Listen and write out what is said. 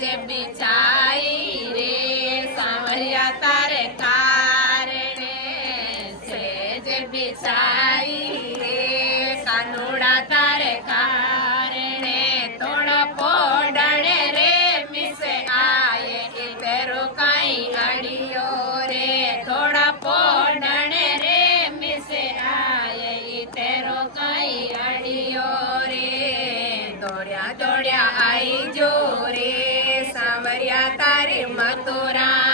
જે બિચાઈ રે સાવરિયા તારે કારણે સેજ બિચાઈ રે કાનુડા તારે કારણે થોડો પોડણે રે મિસે આયે એ તેરો કાઈ અડિયો રે થોડા પોડણે રે મિસે આયે એ તેરો કાઈ અડિયો રે દોડ્યા દોડ્યા આઈ જો રે સાવરિયા તારે મથુરા